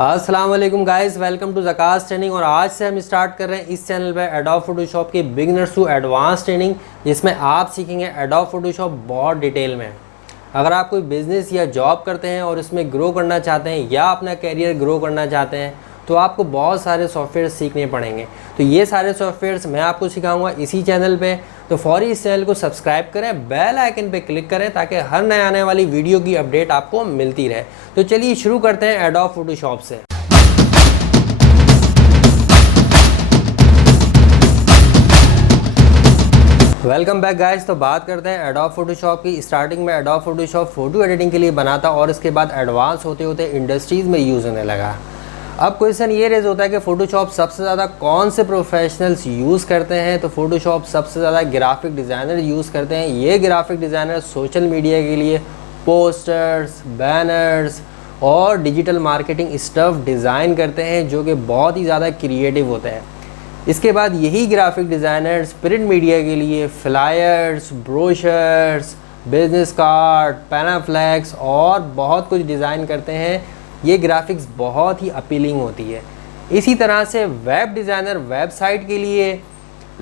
अस्सलाम वालेकुम guys, welcome to ज़कास training. और आज से हम स्टार्ट कर रहे हैं इस चैनल पे एडोब फोटोशॉप की बिगिनर्स टू एडवांस ट्रेनिंग, जिसमें आप सीखेंगे एडोब फोटोशॉप बहुत डिटेल में। अगर आप कोई बिज़नेस या जॉब करते हैं और इसमें ग्रो करना चाहते हैं या अपना कैरियर ग्रो करना चाहते हैं तो आपको बहुत सारे सॉफ्टवेयर सीखने पड़ेंगे। तो ये सारे सॉफ्टवेयर्स मैं आपको सिखाऊंगा इसी चैनल पे। तो फौरी इस चैनल को सब्सक्राइब करें, बेल आइकन पे क्लिक करें ताकि हर नए आने वाली वीडियो की अपडेट आपको मिलती रहे। तो चलिए शुरू करते हैं एडोब फोटोशॉप से। Welcome back guys. तो बात करते हैं एडोब फोटोशॉप की। स्टार्टिंग में एडोब फोटोशॉप फ़ोटो एडिटिंग के लिए बना था और इसके बाद एडवांस होते होते इंडस्ट्रीज़ में यूज़ होने लगा। अब क्वेश्चन ये रेज होता है कि फ़ोटोशॉप सबसे ज़्यादा कौन से प्रोफेशनल्स यूज़ करते हैं। तो फ़ोटोशॉप सबसे ज़्यादा ग्राफिक डिज़ाइनर यूज़ करते हैं। ये ग्राफिक डिज़ाइनर सोशल मीडिया के लिए पोस्टर्स, बैनर्स और डिजिटल मार्केटिंग स्टफ डिज़ाइन करते हैं, जो कि बहुत ही ज़्यादा क्रिएटिव होते हैं। इसके बाद यही ग्राफिक डिज़ाइनर्स प्रिंट मीडिया के लिए फ्लायर्स, ब्रोशर्स, बिजनेस कार्ड, पैनाफ्लैक्स और बहुत कुछ डिज़ाइन करते हैं। ये ग्राफिक्स बहुत ही अपीलिंग होती है। इसी तरह से वेब डिज़ाइनर वेबसाइट के लिए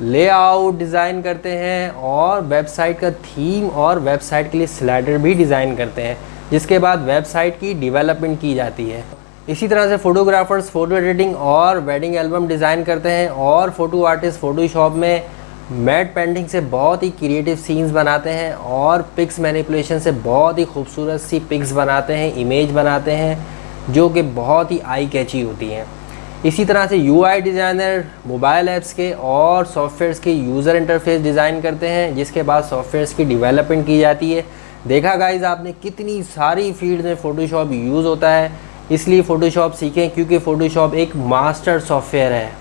लेआउट डिज़ाइन करते हैं और वेबसाइट का थीम और वेबसाइट के लिए स्लाइडर भी डिज़ाइन करते हैं, जिसके बाद वेबसाइट की डेवलपमेंट की जाती है। इसी तरह से फ़ोटोग्राफर्स फ़ोटो एडिटिंग और वेडिंग एल्बम डिज़ाइन करते हैं और फ़ोटो आर्टिस्ट फ़ोटोशॉप में मैट पेंटिंग से बहुत ही क्रिएटिव सीन्स बनाते हैं और पिक्स मैनिपुलेशन से बहुत ही खूबसूरत सी पिक्स बनाते हैं, इमेज बनाते हैं, जो कि बहुत ही आई कैची होती हैं। इसी तरह से यूआई डिज़ाइनर मोबाइल ऐप्स के और सॉफ्टवेयर्स के यूज़र इंटरफेस डिज़ाइन करते हैं, जिसके बाद सॉफ्टवेयर्स की डेवलपमेंट की जाती है। देखा गाइज आपने कितनी सारी फील्ड में फ़ोटोशॉप यूज़ होता है, इसलिए फ़ोटोशॉप सीखें क्योंकि फ़ोटोशॉप एक मास्टर सॉफ्टवेयर है।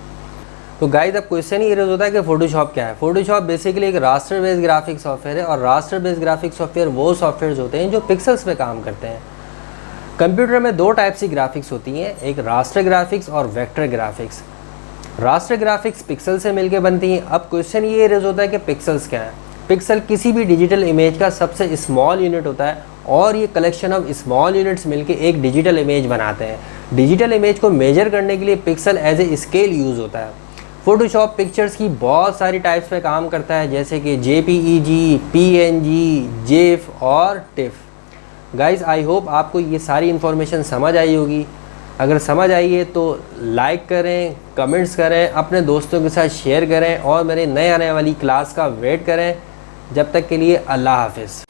तो गाइज अब क्वेश्चन ये होता है कि फ़ोटोशॉप क्या है। फ़ोटोशॉप बेसिकली एक रास्टर बेस्ड ग्राफिक सॉफ्टवेयर है और रास्टर बेस्ड ग्राफिक सॉफ्टवेयर वो सॉफ्टवेयर्स होते हैं जो पिक्सल्स पे काम करते हैं। कंप्यूटर में दो टाइप की ग्राफिक्स होती हैं, एक रास्टर ग्राफिक्स और vector graphics. Raster graphics pixel से मिलकर बनती हैं। अब क्वेश्चन ये रेज होता है कि पिक्सल्स क्या है। पिक्सल किसी भी डिजिटल इमेज का सबसे स्मॉल यूनिट होता है और ये कलेक्शन ऑफ स्मॉल यूनिट्स मिलके एक डिजिटल इमेज बनाते हैं। डिजिटल इमेज को मेजर करने के लिए pixel as a scale use होता है। फोटोशॉप पिक्चर्स की बहुत सारी टाइप्स पे काम करता है, जैसे कि JPEG, PNG, GIF और TIFF। गाइज़ आई होप आपको ये सारी इन्फॉर्मेशन समझ आई होगी। अगर समझ आई है तो लाइक करें, कमेंट्स करें, अपने दोस्तों के साथ शेयर करें और मेरे नए आने वाली क्लास का वेट करें। जब तक के लिए अल्लाह हाफिज़।